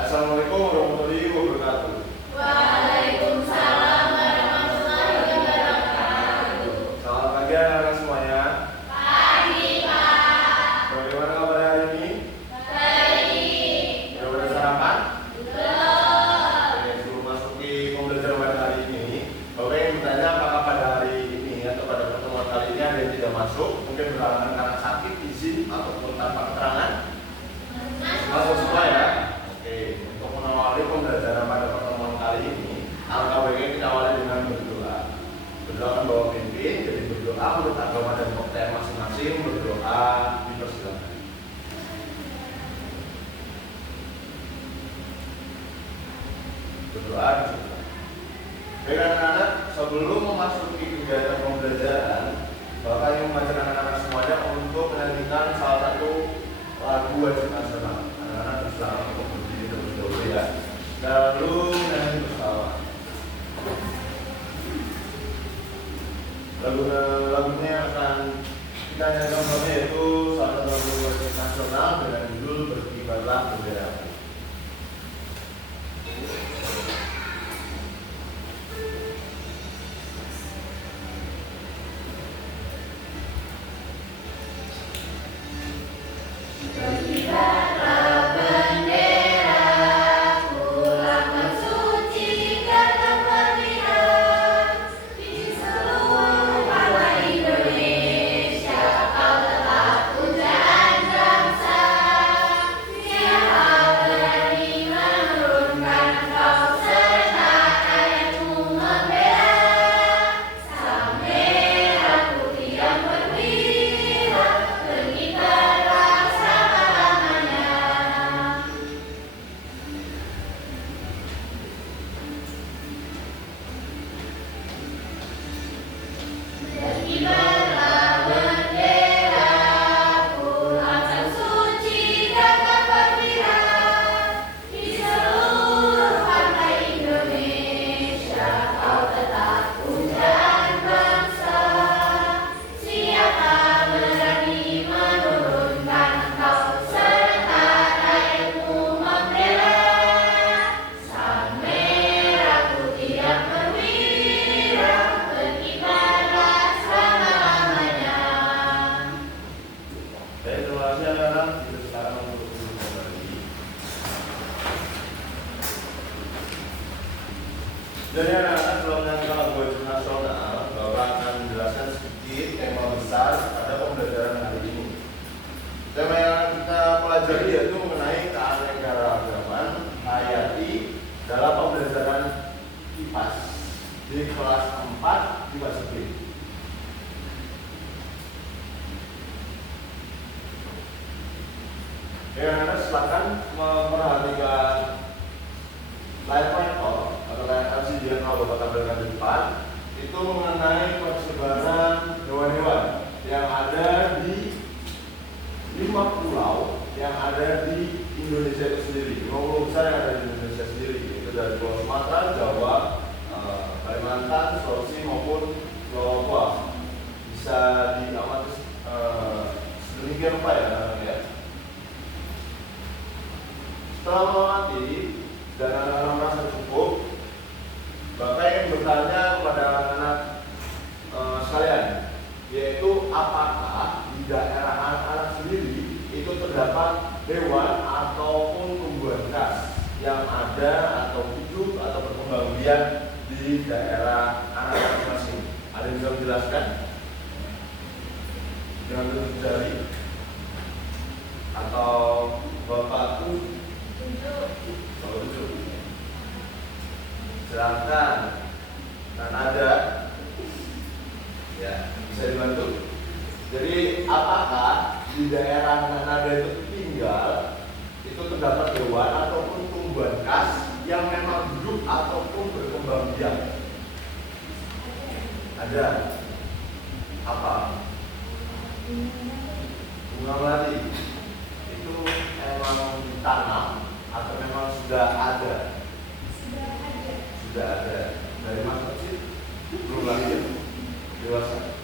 Assalamualaikum warahmatullahi wabarakatuh. Waalaikumsalam warahmatullahi wabarakatuh. Selamat pagi anak-anak semuanya. Pagi, Pak. Bagaimana kabar hari ini? Baik. Sudah pada sarapan? Belum. Oke, sebelum masuk di pembelajaran pada hari ini, Bapak ingin bertanya apakah pada hari ini atau pada pertemuan kali ini ada yang tidak masuk, mungkin berhalangan karena sakit, izin, ataupun tanpa keterangan? Masuk semua ya? Oke, untuk mengawali pembelajaran pada pertemuan kali ini, alangkah baiknya kita awali dengan berdoa. Berdoa kan bawa pimpin, jadi berdoa menurut agama dan kepercayaan masing-masing, berdoa dipersilakan. Berdoa dipersilakan. Baik anak-anak, sebelum memasuki kegiatan pembelajaran, Bapak ingin mengajak anak-anak semuanya untuk menyanyikan salah satu lagu wajib nasional. Anak-anak bersama untuk berdiri terlebih dahulu ya. Lalu menyanyi bersama. Lagunya akan kita nyanyikan bersama, yaitu salah satu lagu wajib nasional dengan judul Berkibarlah Bendera. Berkibarlah bendera, ulangkan suci karena perwira di seluruh pantai Indonesia. Kau telah pujaan bangsa. Siapa berani menurunkan kau serta rakyatmu membela? Sang merah putih yang berkilau, berkibarlah selama-lamanya. Berkibarlah bendera, ulangkan suci gagah perwira di seluruh pantai Indonesia. Kau tetap pujaan bangsa. Siapa berani menurunkan kau serta rakyatmu membela? Sang merah putih yang berwira, berkibarlah selama-lamanya. Baik, terima kasih anak-anak. Kita sekarang untuk duduk kembali. Jadi anak-anak, sebelum menyanyikan lagu wajib nasional, Bapak akan menjelaskan sedikit tema besar pada pembelajaran hari ini. Tema yang akan kita pelajari yaitu mengenai keanekaragaman hayati dalam pembelajaran IPAS di kelas 4 IPAS B. Ya, anak-anak silakan memperhatikan layar monitor atau layar LCD yang kalau Bapak tampilkan di depan itu mengenai persebaran hewan-hewan yang ada di 5 pulau yang ada di Indonesia itu sendiri. 5 pulau besar yang ada di Indonesia sendiri, itu dari Pulau Sumatera, Jawa, Kalimantan, Sulawesi maupun Pulau Papua. Bisa diamati sedemikian rupa ya anak-anak ya. Setelah mengamati dan anak-anak merasa cukup, Bapak ingin bertanya kepada anak-anak sekalian, yaitu apakah di daerah anak-anak sendiri itu terdapat hewan ataupun tumbuhan khas yang ada atau hidup atau berkembang biak di daerah anak-anak masing-masing? Ada yang bisa menjelaskan dengan tunjuk jari atau Bapak tuh? Kalau tujuh, silakan. Dan ada, ya bisa dibantu. Jadi apakah di daerah Nanada itu tinggal itu terdapat hewan ataupun tumbuhan khas yang memang hidup ataupun berkembang biak? Ada apa? Bunga melati itu emang ditanam atau memang sudah ada? Sudah ada. Dari masa kecil? Belum lahir? Dewasa?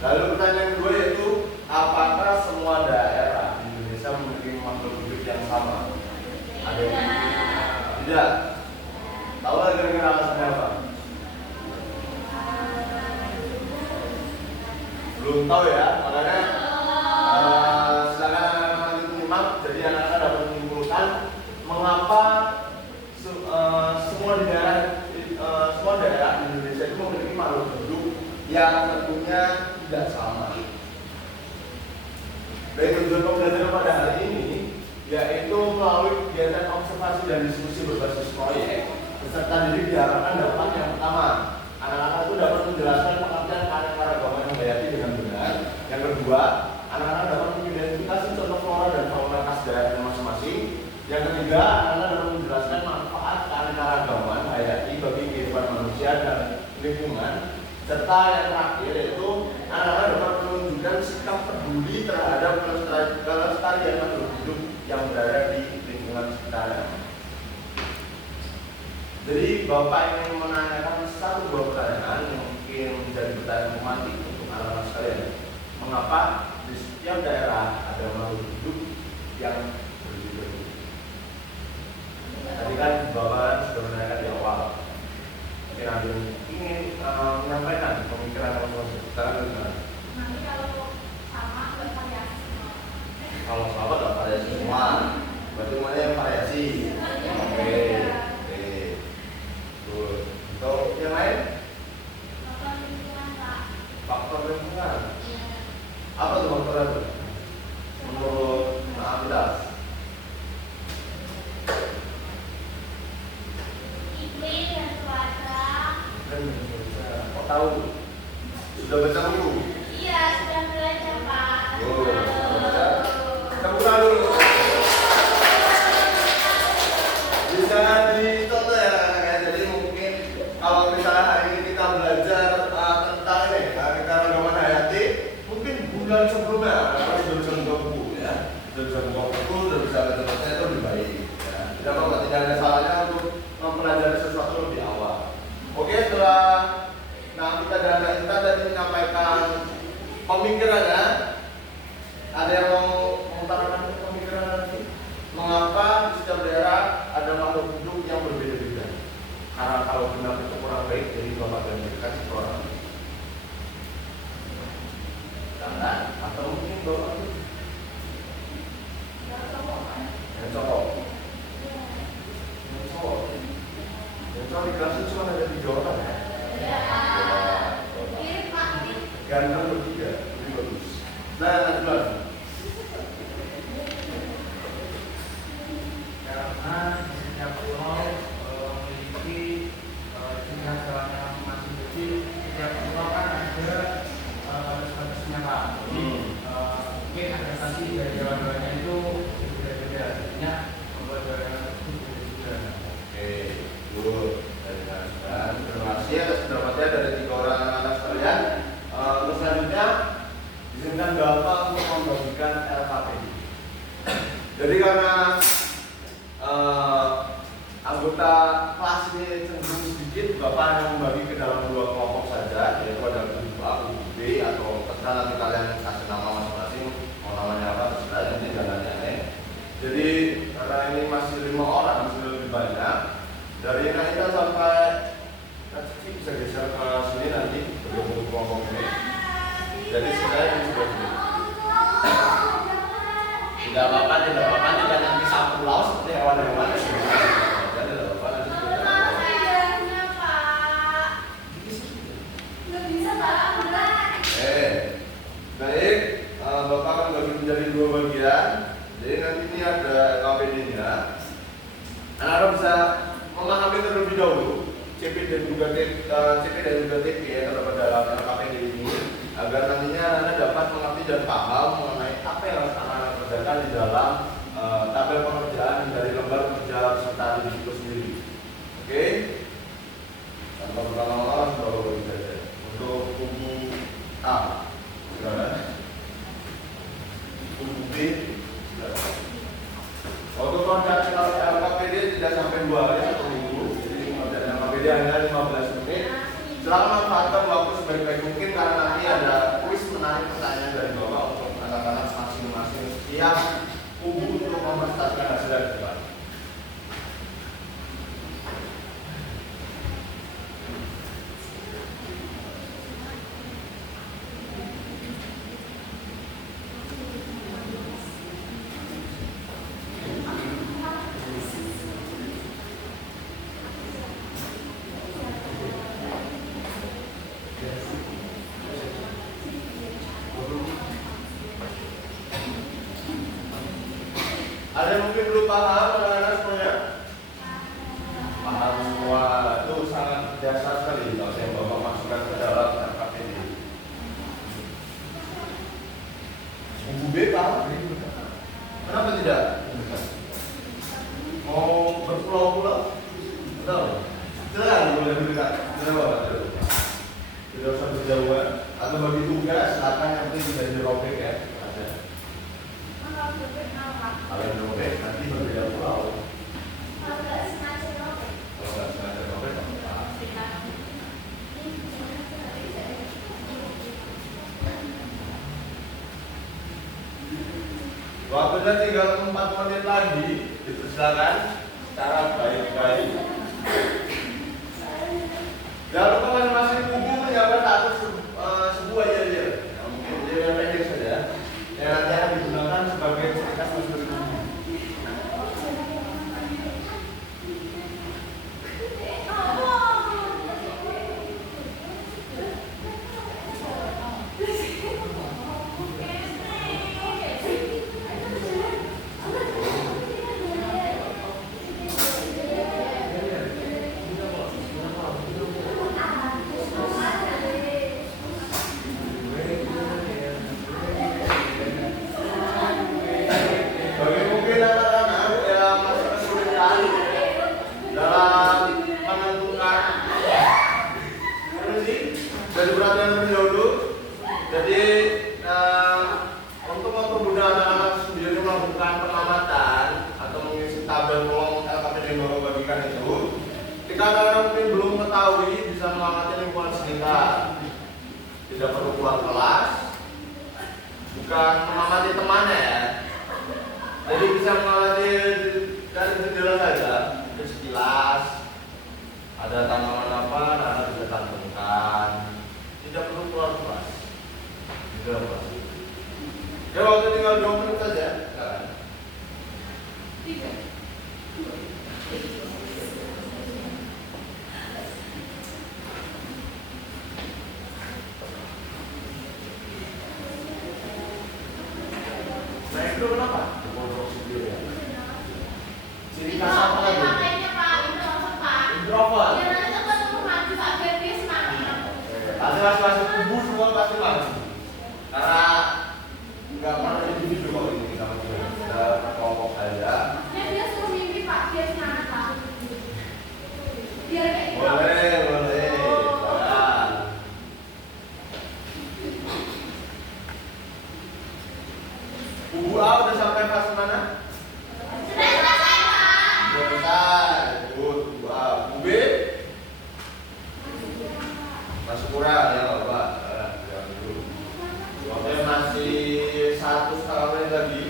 Lalu pertanyaan kedua yaitu, apakah semua daerah di Indonesia memiliki makhluk hidup yang sama? Ada yang tidak? Tahu nggak kira-kira alasannya apa? Belum tahu ya, makanya silakan anak-anak itu menyimak. Jadi anak-anak dapat menyimpulkan mengapa semua daerah di Indonesia itu memiliki makhluk hidup yang tentunya tidak sama. Baik, tujuan pembelajaran pada hari ini yaitu melalui kegiatan observasi dan diskusi berbasis proyek, peserta didik diharapkan dapat yang pertama, anak-anak itu dapat menjelaskan pengertian keanekaragaman yang hayati dengan benar. Yang kedua, anak-anak dapat mengidentifikasi contoh flora dan fauna khas daerahnya masing-masing. Yang ketiga, anak-anak dapat menjelaskan manfaat keanekaragaman hayati bagi kehidupan manusia dan lingkungan. Serta yang terakhir yaitu anak-anak dapat menunjukkan sikap peduli terhadap kelestarian makhluk hidup yang berada di lingkungan sekitarnya. Jadi Bapak ingin menanyakan satu dua pertanyaan yang mungkin menjadi pertanyaan romantik untuk anak-anak sekalian. Mengapa di setiap daerah ada makhluk hidup yang berbeda-beda? Tadi kan Bapak sudah menanyakan di awal. Mungkin ada yang ingin menyampaikan pemikiran masing-masing. Sekarang bagaimana? Nanti kalau sama nggak variasi semua. Kalau sama nggak variasi semua, berarti semuanya yang variasi. Oke. Good. Untuk yang lain? Faktor lingkungan, Pak. Faktor lingkungan. Iya. Apa tuh faktornya tuh? Menurut Nabilas? Iklim dan cuaca. Kok tahu? Sudah baca buku? Iya, sudah belajar, Pak. Oh, tepuk tangan dulu. Bisa dicontoh ya anak-anak. Jadi mungkin kalau misalnya hari ini kita belajar tentang ini keanekaragaman hayati, mungkin bulan sebelumnya kita sudah bisa buka buku ya, sudah bisa buka buku, sudah bisa baca-baca itu lebih baik. Ya. Tidak apa-apa, tidak ada salahnya untuk mempelajari sesuatu lebih awal. Oke, setelah kita dan kita tadi menyampaikan pemikirannya, ada yang mau mengutarakan pemikiran nanti? Mengapa di setiap daerah ada makhluk hidup yang berbeda-beda? Karena kalau benar itu kurang baik, jadi Bapak gantikan si orang. Jangan, atau mungkin Bapak itu yang cowok. Yang cowok di kelas itu cuma ada 3 orang ya? Mirip, Pak. Ganteng bertiga, lebih bagus. Nah, duluan. Karena setiap pulau memiliki ciri khas jalannya masing-masing. Jadi setiap pulau kan ada batas-batasnya, Pak. Jadi mungkin adaptasi dari jalan-jalannya itu berbeda-beda. Artinya membuat jalan itu berbeda-beda. Oke, good. Terima kasih atas pendapatnya dari 3 orang anak-anak sekalian. Untuk selanjutnya, izinkan Bapak untuk membagikan LKPD. Jadi karena anggota kelas ini cenderung sedikit, Bapak hanya membagi ke dalam 2 kelompok saja, yaitu ada grup A, grup B, atau terserah nanti kalian kasih nama masing-masing, mau namanya apa, terserah nanti jalannya aneh. Jadi karena ini masih 5 orang, masih lebih banyak, dari Naida sampai nanti bisa geser ke sini nanti bergabung kelompok ini. Jadi saya di sebelah sini. Tidak apa-apa, tidak nanti sapu laut seperti hewan-hewan. Jadi tidak apa-apa nanti. Sayangnya, Pak. Nggak bisa, Pak. Baik, Bapak akan bagi menjadi 2 bagian. Jadi nanti ini ada KPD-nya. Anak-anak bisa memahami terlebih dahulu CP dan juga TP ya terdapat dalam KPD ini, agar nantinya anak dapat mengerti dan paham mengenai apa yang harus anak-anak kerjakan di dalam tabel pengerjaan dari lembar tiap kubu untuk memanfaatkan hasil yang didapat. Ada yang mungkin belum paham, anak-anak semuanya? Paham semua, itu sangat dasar sekali kalau saya bapak masukkan ke dalam RKPD. Buku B paham? Kenapa tidak? Mau berpulau-pulau? Betul? Silakan boleh berdekat. Silakan bapak. Tidak usah berjauhan. Atau bagi tugas, silakan yang penting bisa dirobek ya. Ada. Kalau yang robek nanti berbeda pulau. Kalau nggak sengaja robek. Kalau nggak sengaja robek, apa? Waktunya tinggal 4 menit lagi. Dipersilakan secara baik-baik. Jangan lupa masing-masing buku menyiapkan sebuah aja. Mungkin dia yang pendek saja. Yang nanti akan digunakan sebagai cerita usul buku. Bagi mungkin anak-anak yang masih kesulitan dalam menentukan dari perhatian terlebih dahulu. Jadi untuk mempermudah anak-anak sendiri melakukan pengamatan atau mengisi tabel kolom LKPD yang baru bagikan itu, jika anak-anak mungkin belum mengetahui bisa mengamati lingkungan sekitar. Tidak perlu keluar kelas, bukan mengamati temannya ya. Jadi bisa mengamati dari jendela saja, itu sekilas ada tanaman apa, anak bisa cantumkan. Tidak perlu keluar kelas. Tidak kelas. Ya waktu tinggal 2 menit saja. Kan? Nah itu kenapa? Ciri khas apa lagi? Makanya Pak, itu langsung Pak. Introvert. Ya nanti tuh ketemu maju Pak Ferdi semangat. Hasil kubu semua pasti maju. Karena nggak pernah individu kalau ini kita kelompok saja. Ya dia suruh mimpi Pak, dia semangat Pak. Biar kayak gitu. Boleh, boleh. Boleh. Kubu A udah sampai fase mana? Sudah selesai Pak. Sudah selesai. Good. Kubu A. Kubu B masih kurang ya Bapak. Jangan dulu. Waktunya masih 1,5 menit lagi.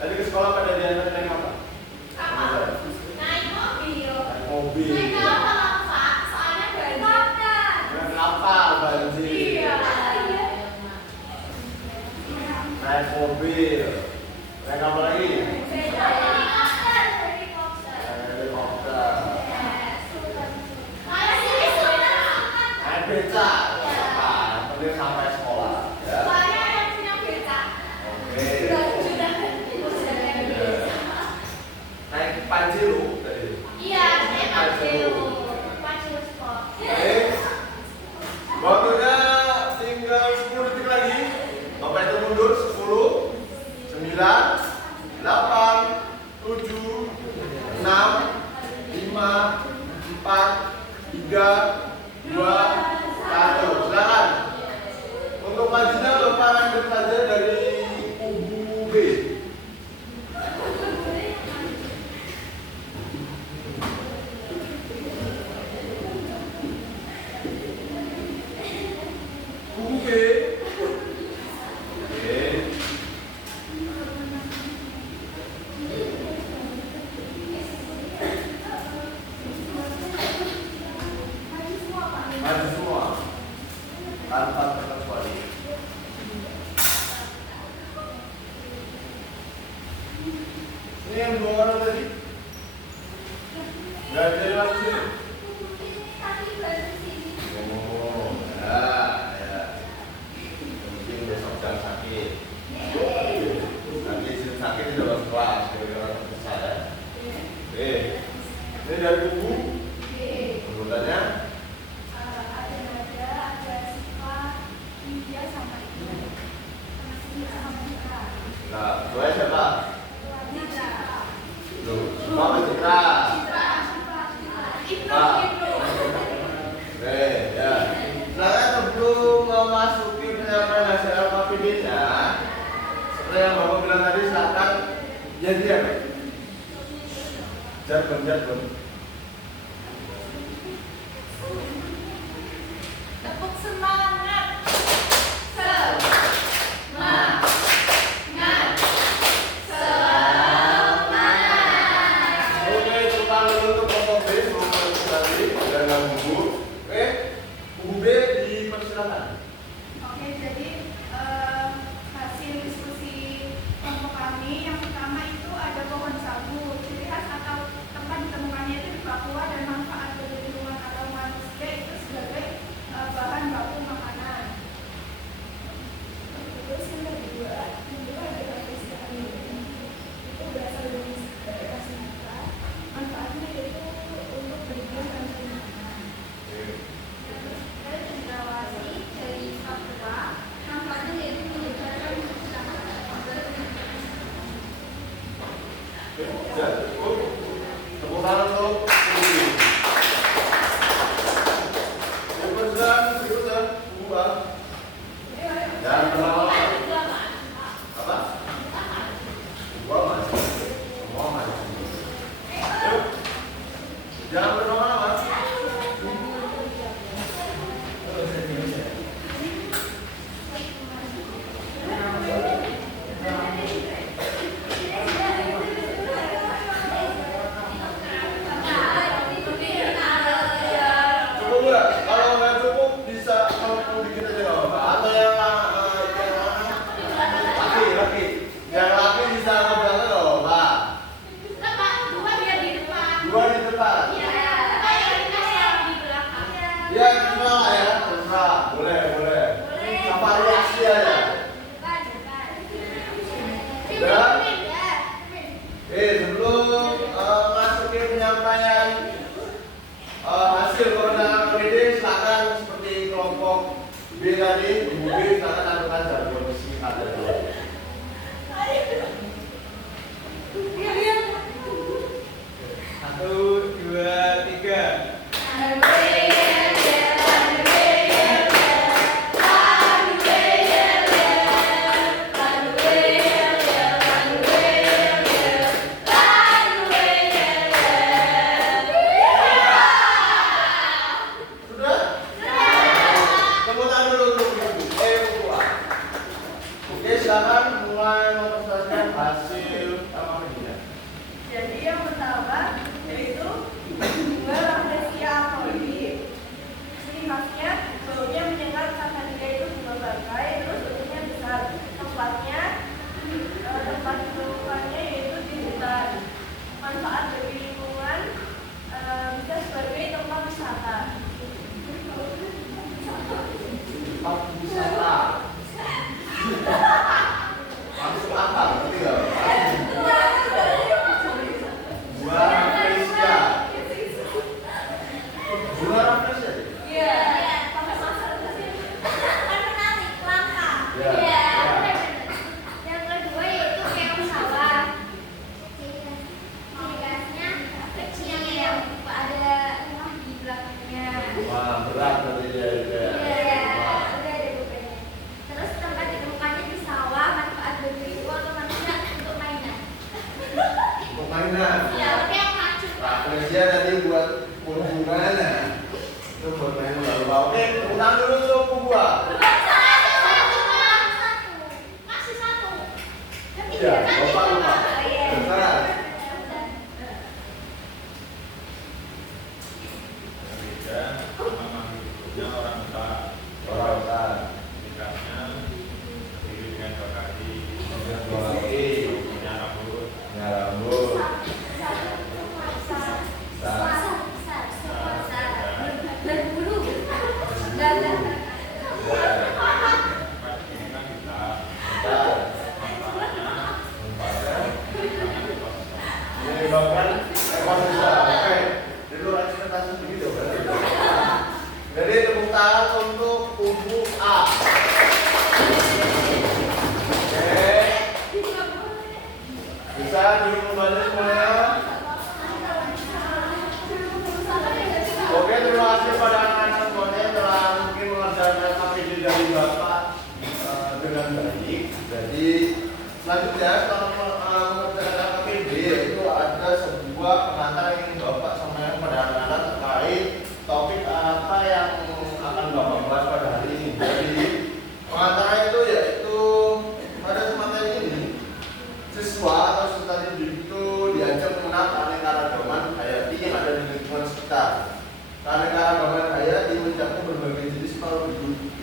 Tadi ke sekolah pada diantar naik apa? Apa? Naik mobil. Naik mobil. Naik kapal Pak, soalnya banjir. Naik kapal banjir. Iya. Naik mobil. Naik apa lagi? Helikopter. Naik helikopter. Kayak sini sudah. Naik beca. Nah, penting sampai sekolah. Ya. Soalnya yang punya becak. Oke. Sudah. Naik Pajero tadi. Iya, saya Pajero. Pajero Sport. Oke. Waktunya tinggal 10 detik lagi. Bapak itu mundur 10, 9, 8, 7, 6, 5, 4, 3, 2, 1. Silakan. Untuk majunya Bapak ambil saja dari kubu B. tanpa terkecuali. Ini yang dua orang tadi nggak jadi langsung. Oh, ya. Mungkin besok jangan sakit. Nanti sakit di dalam kelas, gara-gara terpisah ya. Ini dari buku. Urutannya. Nah, gue siapa? Tuh, semua Citra. Ya. Silakan sebelum memasuki penyampaian hasil LKPD-nya, seperti yang Bapak bilang tadi, silakan janjian. Jargon. Tepuk semangat. Oke, tukang dulu untuk kelompok B sebelum masuk tadi dan buku. Oke, buku B dipersilakan. Oke, jadi hasil diskusi kelompok kami yang pertama itu ada pohon sagu. Ciri khas atau tempat ditemukannya itu di Papua dan manfaat bagi lingkungan atau manusia itu sebagai bahan baku makanan. Terus yang kedua ada manusia itu berasal dari daerah Sumatera. Manfaatnya itu untuk berdiam dan makanan. Saya generasi dari Papua, manfaatnya yaitu menyebarkan Tepuk tangan untuk buku B. Dipersilakan berikutnya buku A. Jangan terlalu apa? Buku A masih. Semua masih. Yuk. Jangan berlama-lama. Cukup nggak? Kalau nggak cukup bisa kalau dikit aja nggak apa-apa. Atau yang laki. Yang laki bisa ke belakang nggak apa-apa. Dua di depan. Ya terserah ya, terserah. Boleh. Sama reaksi aja. Sebelum masuk ke penyampaian hasil kemenangan KPD, silakan seperti kelompok B tadi, buku B, silakan lakukan jargon singkat aja. Satu, dua, tiga. Sudah? Tepuk tangan dulu untuk buku A. Oke, silakan mulai mempresentasikan hasil LKPD-nya. Jadi yang pertama yaitu bunga rafflesia coli. Ciri khasnya baunya menyengat karena dia itu bunga bangkai, terus bentuknya besar. Tempat ditemukannya yaitu di hutan. Manfaat bagi lingkungan bisa sebagai tempat wisata. Tempat wisata. Masuk akal, ngerti nggak? Bunga rafflesia. Bunga rafflesia. Iya. Ya. Yang kedua yaitu keong sawah. Ciri khasnya kecil, ada rumah di belakangnya. Wah, berat tadi ya. Udah ada beberapa. Terus tempat ditemukannya di sawah, manfaat bagi lingkungan atau manusia untuk mainan. Untuk mainan. Ya, tapi yang racun. Rafflesia tadi buat hubungannya. Itu buat main lupa. Oke, ulang dulu untuk buku A. Masih satu. Ya, lupa. Terserah. Orang utan. Orang utan.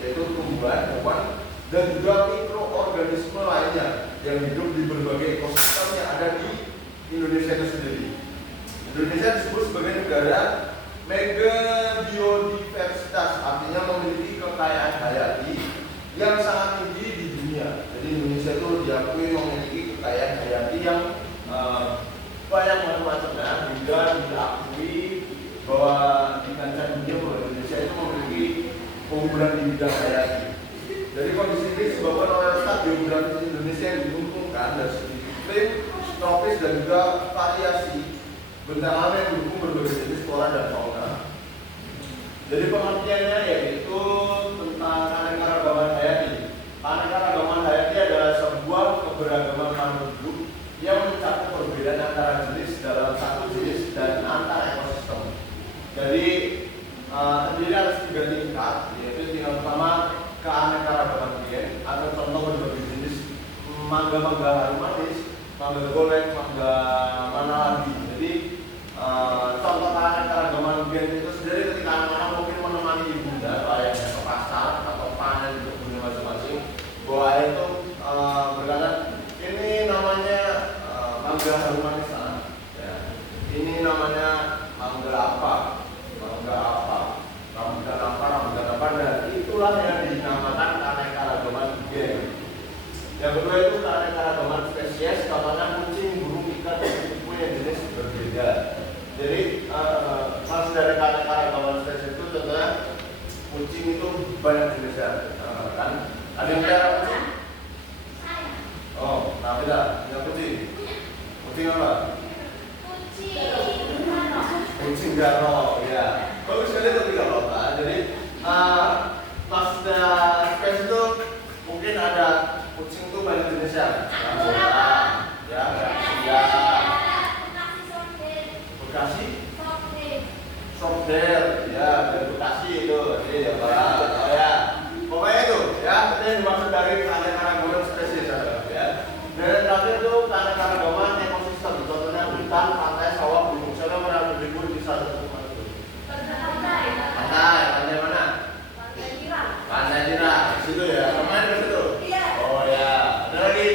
yaitu tumbuhan, hewan, dan juga mikroorganisme lainnya yang hidup di berbagai ekosistem yang ada di Indonesia itu sendiri. Indonesia disebut sebagai negara mega biodiversitas, artinya memiliki kekayaan hayati yang sangat tinggi di dunia. Jadi Indonesia itu diakui memiliki kekayaan hayati yang banyak macam-macamnya, hingga diakui bahwa di kancah dunia bahwa Indonesia itu memiliki keunggulan di bidang hayati. Jadi kondisi ini disebabkan oleh letak geografis Indonesia yang diuntungkan dari segi iklim, tropis dan juga variasi bentang alam yang mendukung berbagai jenis flora dan fauna. Jadi pengertiannya yaitu tentang keanekaragaman hayati. Keanekaragaman hayati adalah sebuah keberagaman makhluk hidup yang mencakup perbedaan antara jenis dalam satu jenis dan antar ekosistem. Jadi terdiri atas 3 tingkat, yaitu tingkat pertama keanekaragaman gen atau contoh berbagai jenis mangga harum manis, mangga golek, mangga mana lagi. Jadi contoh keanekaragaman gen itu sendiri ketika anak-anak mungkin menemani ibunda atau ayahnya ke pasar atau panen untuk bunda masing-masing, bahwa ayah itu berkata ini namanya mangga harum manis, ya. Ini namanya mangga apa, dan itulah yang dinamakan keanekaragaman gen. Yang kedua itu keanekaragaman spesies, contohnya kucing, burung, ikan, dan kuku yang jenis berbeda. Jadi maksud dari keanekaragaman spesies itu contohnya kucing itu banyak jenisnya, kan? Ada yang pelihara kucing? Oh, nah beda. Punya kucing? Kucing apa? Kucing garong, ya. Bagus sekali itu garong. Jadi maksudnya spesies itu mungkin ada kucing itu banyak jenisnya. Ya, Bekasi, Sopder, ya, dan Bekasi itu, jadi ya Barat, ya. Pokoknya itu, ya, itu yang dimaksud dari keanekaragaman spesies, ya. Dan terakhir itu keanekaragaman ekosistem, contohnya hutan, pantai, sawah, gunung. Siapa pernah berlibur di salah satu tempat itu? Pantai mana? Pantai Tirak, di situ ya. Kemana di situ? Oh ya, ada lagi?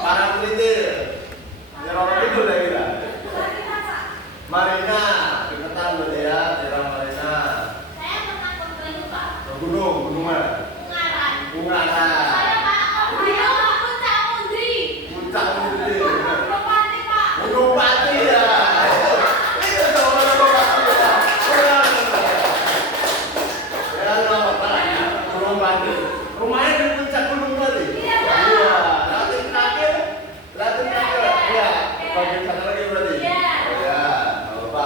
Parangtritir. Ya orang itu lagi lah. Marina, deketan berarti ya, daerah Marina. Gunung mana? Ungaran. Puncak Mundri. Gunung Pati ya. Itu sama Gunung Pati ya. Ya, nama apa ya? Gunung Pati. Rumahnya di puncak gunung tadi. Iya. Latih terakhir. Ya. Bagian sana lagi berarti. Ya. Apa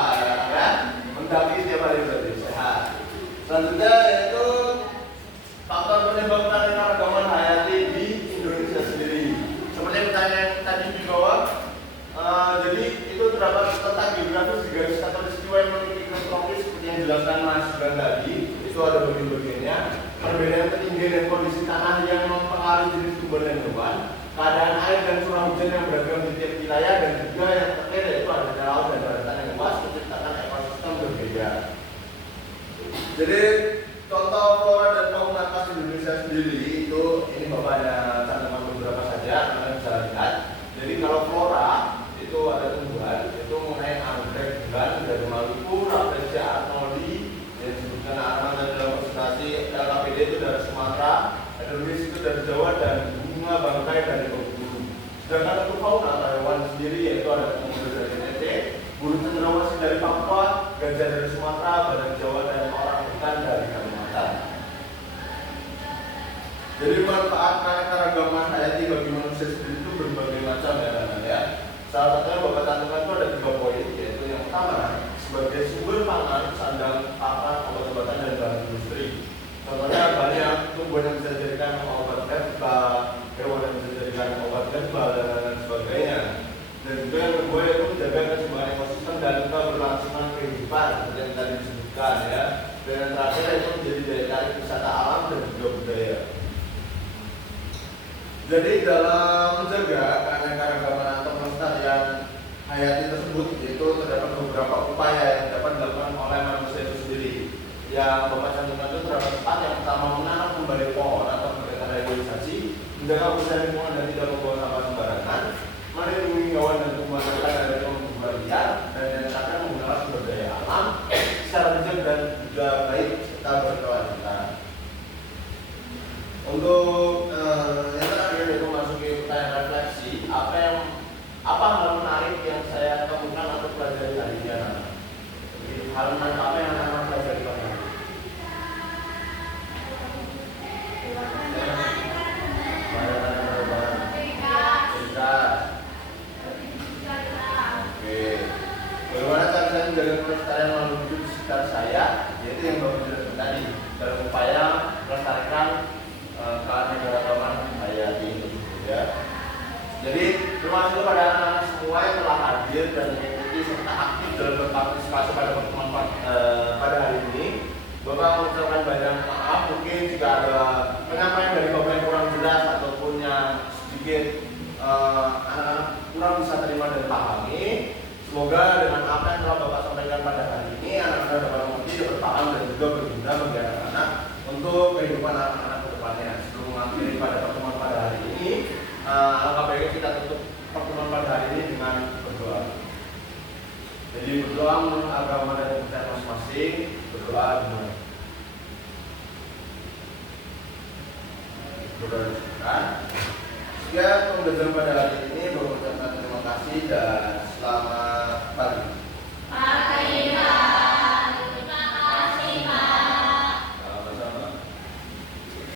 ya? Mendaki setiap hari berarti sehat. Selanjutnya yaitu faktor penyebab keanekaragaman hayati di Indonesia sendiri. Seperti pertanyaan tadi di bawah, jadi itu terdapat letak geografis di garis khatulistiwa yang memiliki iklim tropis seperti yang dijelaskan Mas Bran tadi. Itu ada bagian-bagiannya. Perbedaan ketinggian dan kondisi tanah yang mempengaruhi jenis tumbuhan dan hewan, keadaan air dan curah hujan yang beragam di tiap wilayah, dan juga yang terakhir yaitu adanya laut dan daratan yang luas menciptakan ekosistem berbeda. Jadi contoh flora dan fauna khas Indonesia sendiri itu ini Bapak ada cantuman beberapa saja kalian bisa lihat. Jadi kalau flora itu ada tumbuhan itu mengenai anggrek bulan dari Maluku, Rafflesia arnoldi yang disebutkan Arman dan dalam presentasi LKPD itu dari Sumatera, Edelweiss itu dari Jawa, dan bunga bangkai dari Bengkulu. Sedangkan untuk fauna atau hewan sendiri yaitu ada komodo dari NTT, burung cendrawasih dari Papua, gajah dari Sumatera, badak Jawa, dan orang hutan dari Kalimantan. Jadi manfaat keanekaragaman hayati bagi manusia sendiri itu berbagai macam ya. Salah satunya Bapak cantumkan itu ada 3 poin, yaitu yang pertama sebagai sumber pangan, sandang, pakan, obat-obatan dan bahan industri. Contohnya banyak tumbuhan yang bisa dijadikan obat herbal, hewan yang bisa dijadikan obat herbal dan lain sebagainya. Dan juga yang kedua yaitu menjaga keseimbangan ekosistem dan keberlangsungan kehidupan seperti yang tadi disebutkan ya. Dan yang terakhir itu menjadi daya tarik wisata alam dan juga budaya. Jadi dalam menjaga keanekaragaman atau pelestarian hayati tersebut itu terdapat beberapa upaya yang dapat dilakukan oleh manusia itu sendiri. yang Bapak cantumkan itu terdapat 4. Yang pertama, menanam kembali pohon atau kegiatan revitalisasi, menjaga kebersihan lingkungan dan tidak membuang sampah sembarangan, melindungi hewan dan tumbuhan dari tumbuhan liar, dan dinyatakan menggunakan sumber daya alam secara bijak dan juga baik serta berkelanjutan. Untuk yang terakhir yaitu masuki pertanyaan refleksi, apa hal menarik yang saya temukan atau pelajari hari ini anak-anak? Jadi, hal menarik apa yang anak-anak pelajari pada hari ini? Oke. Bagaimana cara saya menjaga kelestarian makhluk hidup di sekitar saya? Yaitu yang bapak jelaskan tadi, dalam upaya melestarikan keanekaragaman hayati itu, ya. Jadi terima kasih kepada anak-anak semua yang telah hadir dan mengikuti serta aktif dalam berpartisipasi pada pertemuan pada hari ini. Bapak mengucapkan banyak maaf mungkin jika ada penyampaian dari Bapak yang kurang jelas ataupun yang sedikit anak-anak kurang bisa terima dan pahami. Semoga dengan apa yang telah Bapak sampaikan pada hari ini, anak-anak dapat mengerti, dapat paham dan juga berguna bagi anak-anak untuk kehidupan anak-anak ke depannya. Sebelum mengakhiri pada pertemuan pada hari ini, alangkah baiknya kita tutup pertemuan pada hari ini dengan berdoa. Jadi berdoa menurut agama dan kepercayaan masing-masing, berdoa dimulai. Berdoa disebutkan. Sekian pembelajaran pada hari ini, mengucapkan terima kasih dan selamat pagi.